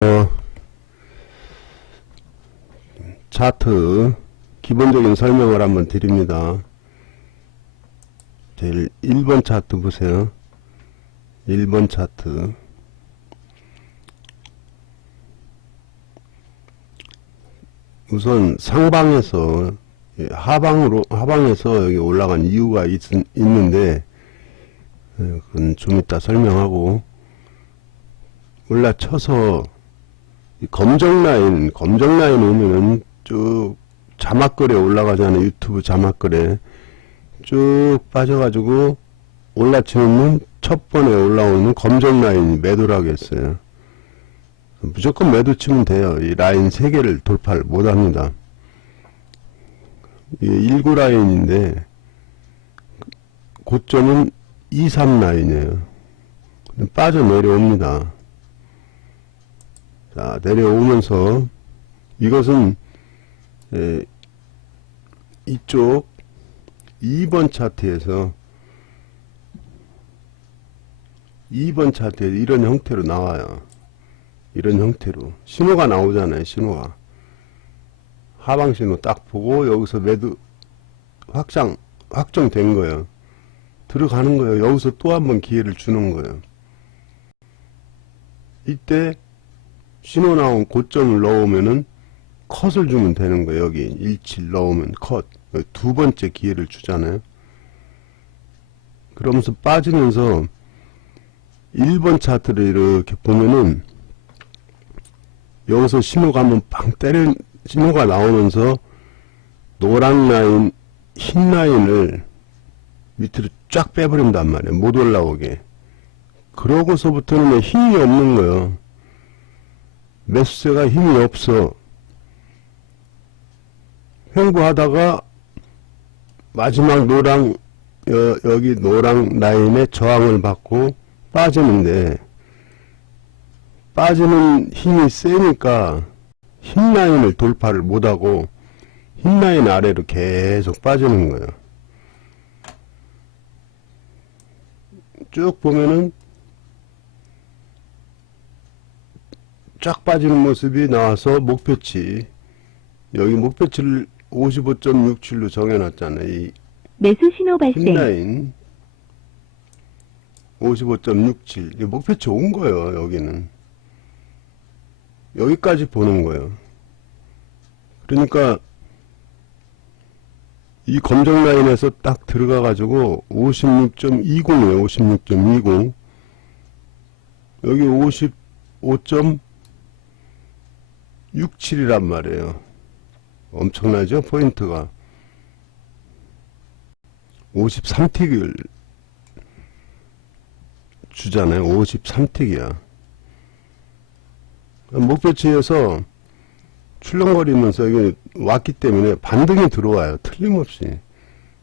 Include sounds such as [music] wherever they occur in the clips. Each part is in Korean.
어, 차트 기본적인 설명을 한번 드립니다. 제일 1번 차트 보세요. 1번 차트. 우선 상방에서 예, 하방으로 하방에서 여기 올라간 이유가 있, 있는데 예, 그건 좀 이따 설명하고 올라쳐서 이 검정 라인, 검정 라인 오면은 쭉 자막글에 올라가잖아요. 유튜브 자막글에 쭉 빠져가지고 올라치면 첫 번에 올라오는 검정 라인이 매도라고 했어요. 무조건 매도 치면 돼요. 이 라인 세 개를 돌파를 못 합니다. 이게 19 라인인데 고점은 23 라인이에요. 빠져 내려옵니다. 자, 내려오면서 이것은 에, 이쪽 2번 차트에서 2번 차트에 이런 형태로 나와요. 이런 형태로 신호가 나오잖아요. 신호가 하방 신호 딱 보고 여기서 매도 확장 확정된 거예요. 들어가는 거예요. 여기서 또 한 번 기회를 주는 거예요. 이때 신호 나온 고점을 넣으면은 컷을 주면 되는 거예요. 여기 17 넣으면 컷. 두 번째 기회를 주잖아요. 그러면서 빠지면서 1번 차트를 이렇게 보면은 여기서 신호가 한번 빵 때려 신호가 나오면서 노란 라인, 흰 라인을 밑으로 쫙 빼버린단 말이에요. 못 올라오게. 그러고서부터는 힘이 없는 거예요. 매수세가 힘이 없어. 횡보하다가 마지막 노랑 여, 여기 노랑 라인에 저항을 받고 빠지는데 빠지는 힘이 세니까 흰 라인을 돌파를 못하고 흰 라인 아래로 계속 빠지는 거예요. 쭉 보면은 쫙 빠지는 모습이 나와서 목표치 여기 목표치를 55.67로 정해놨잖아요. 이 매수 신호 발생. 흰라인 55.67 이게 목표치 온 거예요. 여기는 여기까지 보는 거예요. 그러니까 이 검정 라인에서 딱 들어가 가지고 56.20이에요. 56.20 여기 55.67이란 말이에요. 엄청나죠? 포인트가 53틱을 주잖아요. 53틱이야. 목표치에서 출렁거리면서 여기 왔기 때문에 반등이 들어와요. 틀림없이.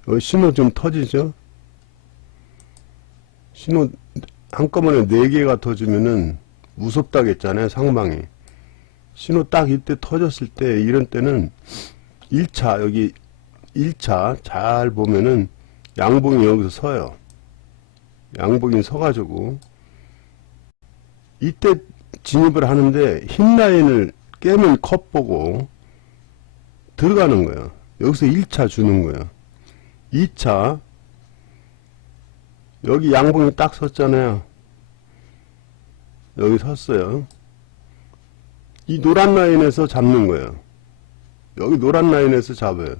어, 신호 좀 터지죠? 신호 한꺼번에 4개가 터지면은 무섭다겠잖아요. 상방이. 신호 딱 이때 터졌을 때 이런 때는 1차 여기 1차 잘 보면은 양봉이 여기서 서요. 양봉이 서가지고 이때 진입을 하는데 흰 라인을 깨면 컵 보고 들어가는 거예요. 여기서 1차 주는 거예요. 2차 여기 양봉이 딱 섰잖아요. 여기 섰어요. 이 노란 라인에서 잡는 거예요. 여기 노란 라인에서 잡아요.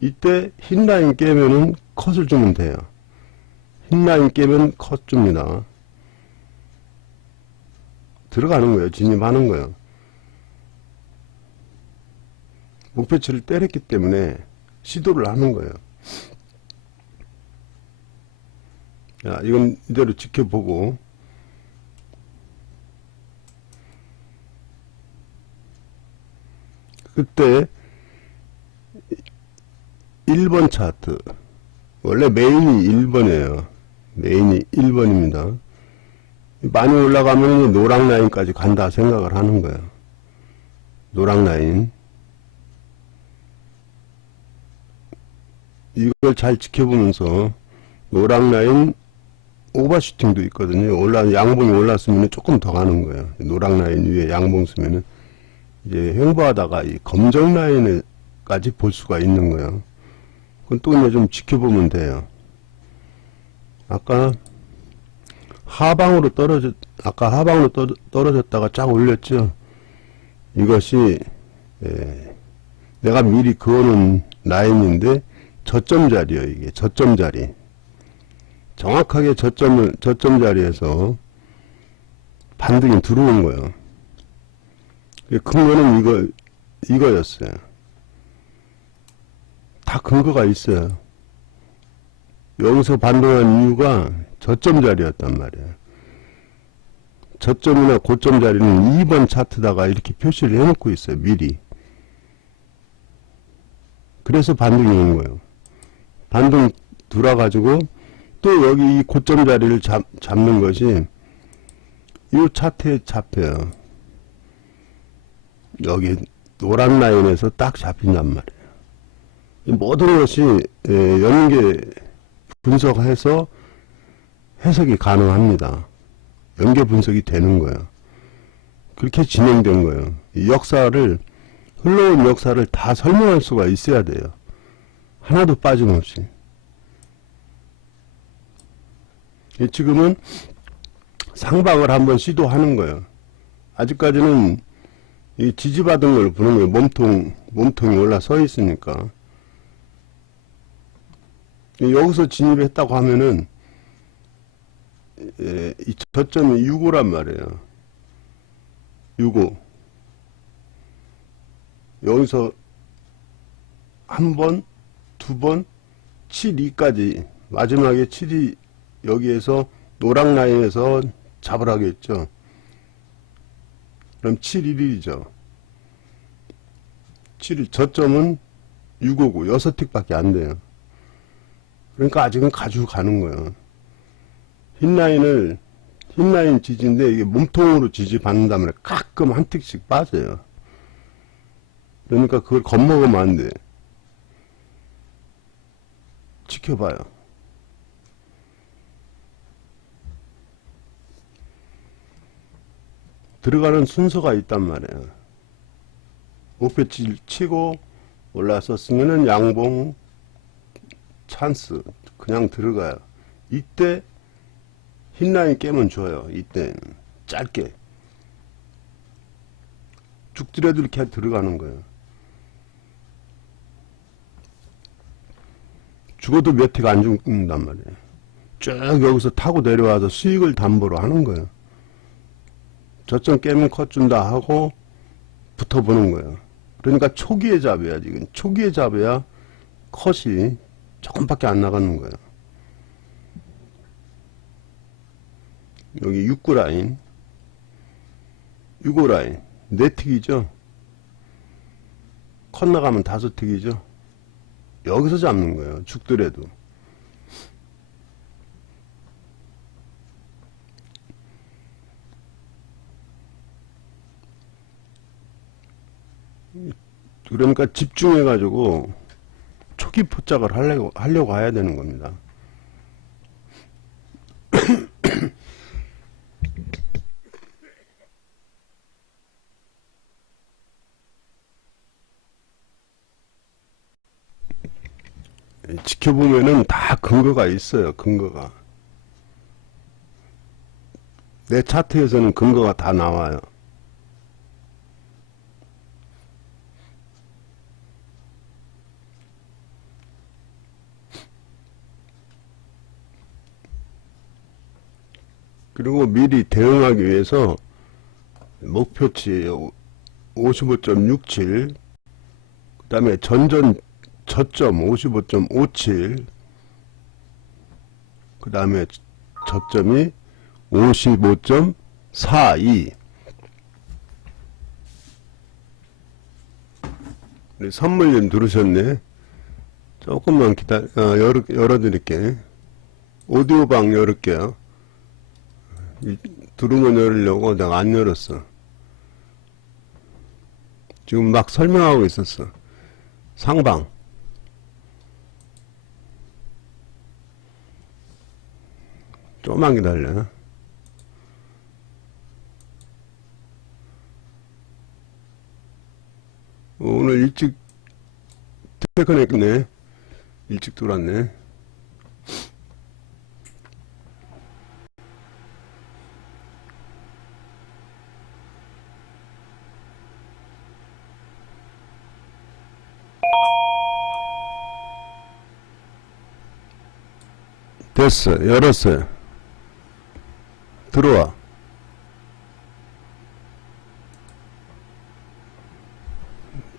이때 흰 라인 깨면은 컷을 주면 돼요. 흰 라인 깨면 컷 줍니다. 들어가는 거예요. 진입하는 거예요. 목표치를 때렸기 때문에 시도를 하는 거예요. 자, 이건 이대로 지켜보고 그때 1번 차트 원래 메인이 1번이에요. 메인이 1번입니다. 많이 올라가면 노랑 라인까지 간다 생각을 하는 거예요. 노랑 라인. 이걸 잘 지켜보면서 노랑 라인 오버슈팅도 있거든요. 올라 양봉이 올랐으면 조금 더 가는 거예요. 노랑 라인 위에 양봉 쓰면은 이제 횡보하다가 이 검정 라인까지 볼 수가 있는 거예요. 그건 또 이제 좀 지켜보면 돼요. 아까 하방으로 떨어졌 아까 하방으로 떠, 떨어졌다가 쫙 올렸죠. 이것이 예, 내가 미리 그어놓은 라인인데 저점 자리요 이게 저점 자리. 정확하게 저점을 저점 자리에서 반등이 들어온 거예요. 큰 거는 이거 이거였어요. 다 근거가 있어요. 여기서 반등한 이유가 저점 자리였단 말이에요. 저점이나 고점 자리는 2번 차트다가 이렇게 표시를 해놓고 있어요. 미리. 그래서 반등이 온 거예요. 반등 들어가지고 또 여기 이 고점 자리를 잡, 잡는 것이 이 차트에 잡혀요. 여기 노란 라인에서 딱 잡힌단 말이에요. 이 모든 것이 예, 연계 분석해서 해석이 가능합니다. 연계 분석이 되는 거예요. 그렇게 진행된 거예요. 이 역사를 흘러온 역사를 다 설명할 수가 있어야 돼요. 하나도 빠짐없이. 예, 지금은 상방을 한번 시도하는 거예요. 아직까지는 이 지지받은 걸 보는 거예요. 몸통, 몸통이 올라 서 있으니까. 예, 여기서 진입했다고 하면은, 예, 이 저점이 6호란 말이에요. 6호. 여기서 한 번, 두 번, 7, 2까지, 마지막에 7이 여기에서 노랑 라인에서 잡으라고 했죠. 그럼 7, 1이죠. 7, 저점은 6호고 6틱밖에 안 돼요. 그러니까 아직은 가지고 가는 거예요. 흰 라인을, 흰 라인 지지인데 이게 몸통으로 지지 받는다면 가끔 한 틱씩 빠져요. 그러니까 그걸 겁먹으면 안 돼. 지켜봐요. 들어가는 순서가 있단 말이에요. 목표치 치고 올라섰으면은 양봉 찬스 그냥 들어가요. 이때 흰라인 깨면 좋아요. 이때 짧게 죽더라도 이렇게 들어가는 거예요. 죽어도 몇 해가 안 죽는단 말이에요. 쭉 여기서 타고 내려와서 수익을 담보로 하는 거예요. 저점 깨면 컷 준다 하고 붙어보는 거예요. 그러니까 초기에 잡아야 지금 초기에 잡아야 컷이 조금밖에 안 나가는 거예요. 여기 6구 라인, 6호 라인, 네 틱이죠. 컷 나가면 다섯 틱이죠. 여기서 잡는 거예요. 죽더라도. 그러니까 집중해가지고 초기 포착을 하려고, 하려고 해야 되는 겁니다. [coughs] 지켜보면은 다 근거가 있어요. 근거가. 내 차트에서는 근거가 다 나와요. 그리고 미리 대응하기 위해서 목표치 55.67, 그 다음에 전전 저점 55.57, 그 다음에 저점이 55.42. 우리 선물님 들으셨네. 조금만 기다, 어, 열어, 열어드릴게. 오디오방 열을게요. 이, 들으면 열으려고 내가 안 열었어. 지금 막 설명하고 있었어. 상방. 좀만 기다려. 어, 오늘 일찍 퇴근했네. 일찍 들어왔네. 됐어. 열었어요. 들어와.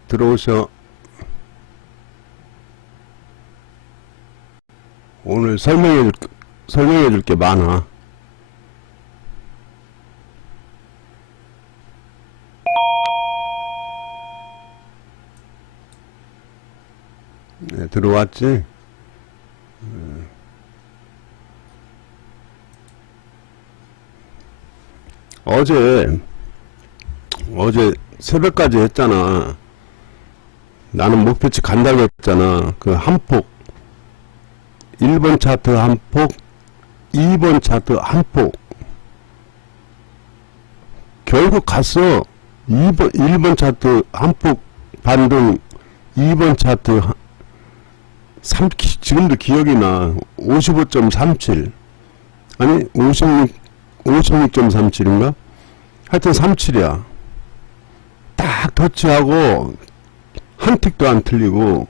들어오셔. 오늘 설명해 줄, 설명해 줄 게 많아. 네, 들어왔지? 어제 어제 새벽까지 했잖아. 나는 목표치 간다고 했잖아. 그 한 폭. 1번 차트 한 폭, 2번 차트 한 폭. 결국 갔어. 2번, 1번 차트 한폭 반등, 2번 차트 3, 지금도 기억이 나. 55.37. 아니, 56, 56.37인가? 하여튼 37이야. 딱 터치하고 한 틱도 안 틀리고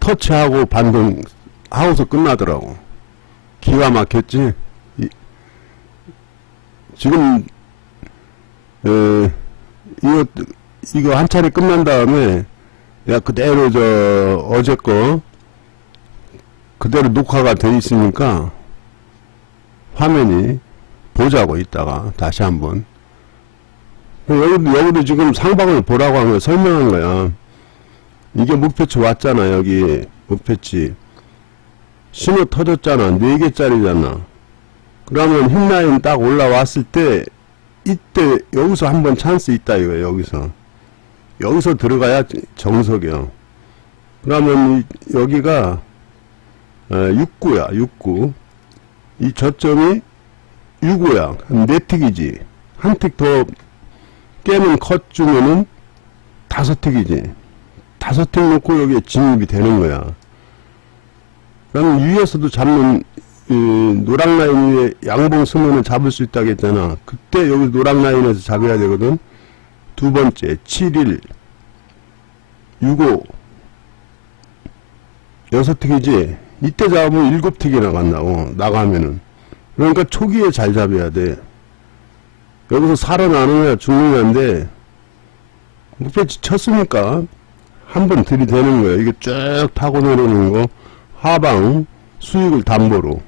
터치하고 반동 하고서 끝나더라고. 기가 막혔지. 이, 지금 에, 이거 이거 한 차례 끝난 다음에 내가 그대로 저 어제 거 그대로 녹화가 돼 있으니까 화면이 보자고 이따가 다시 한번. 여기도 여기도 지금 상방을 보라고 한거 설명한 거야. 이게 목표치 왔잖아 여기. 목표치. 신호 터졌잖아. 4개짜리잖아. 그러면 흰라인 딱 올라왔을 때 이때 여기서 한번 찬스 있다 이거 여기서. 여기서 들어가야 정석이야 그러면 이, 여기가 어, 69야 69이 저점이 6호야 네 틱이지. 한 틱 더 깨면 컷 주면은 다섯 틱이지. 다섯 틱 놓고 여기에 진입이 되는 거야. 그럼 위에서도 잡는 이 노랑 라인 위에 양봉 쓰면은 잡을 수 있다고 했잖아. 그때 여기 노랑 라인에서 잡아야 되거든. 두 번째 7일 65 여섯 틱이지. 이때 잡으면 일곱 틱이 나간다고 나가면은 그러니까 초기에 잘 잡아야 돼. 여기서 살아나느냐 죽느냐인데 목표치 쳤으니까 한 번 들이대는 거예요. 이게 쭉 타고 내려오는 거 하방 수익을 담보로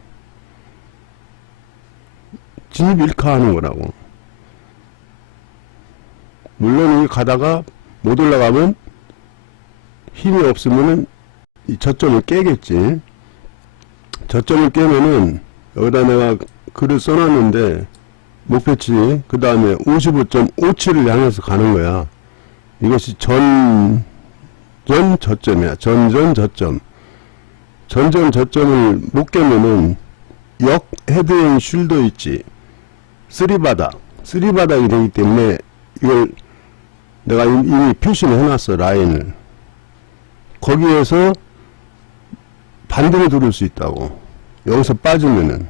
진입 일카하는 거라고. 물론 여기 가다가 못 올라가면 힘이 없으면은 이 저점을 깨겠지. 저점을 깨면은 여기다 내가 글을 써놨는데 목표치 그 다음에 55.57을 향해서 가는 거야. 이것이 전, 전 저점이야. 전전 저점. 전전 저점을 못 깨면은 역 헤드앤 숄더 있지. 쓰리바닥. 쓰리바닥이 되기 때문에 이걸 내가 이- 이미 표시를 해놨어 라인을. 거기에서 반등을 들을 수 있다고 여기서 빠지면은.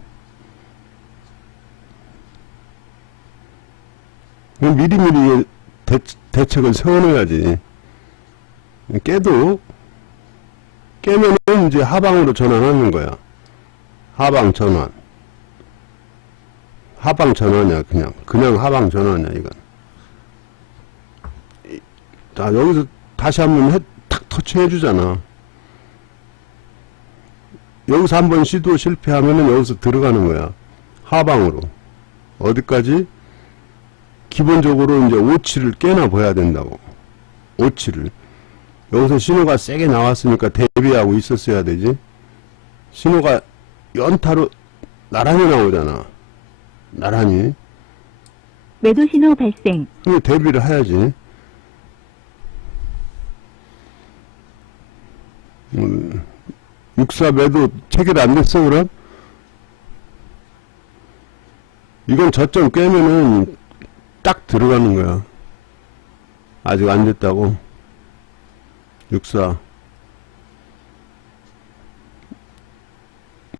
미리미리 대, 대책을 세워놓아야지. 깨도 깨면은 이제 하방으로 전환하는 거야. 하방 전환. 하방 전환이야 그냥. 그냥 하방 전환이야 이건. 이- 자 여기서 다시 한번 해, 탁 터치해 주잖아 여기서 한번 시도 실패하면은 여기서 들어가는 거야. 하방으로. 어디까지? 기본적으로 이제 오치를 깨나 봐야 된다고. 오치를. 여기서 신호가 세게 나왔으니까 대비하고 있었어야 되지. 신호가 연타로 나란히 나오잖아. 나란히. 매도 신호 발생. 그럼 대비를 해야지. 음, 육사 매도 체결 안 됐어, 그럼? 이건 저점 깨면은 딱 들어가는 거야. 아직 안 됐다고. 64.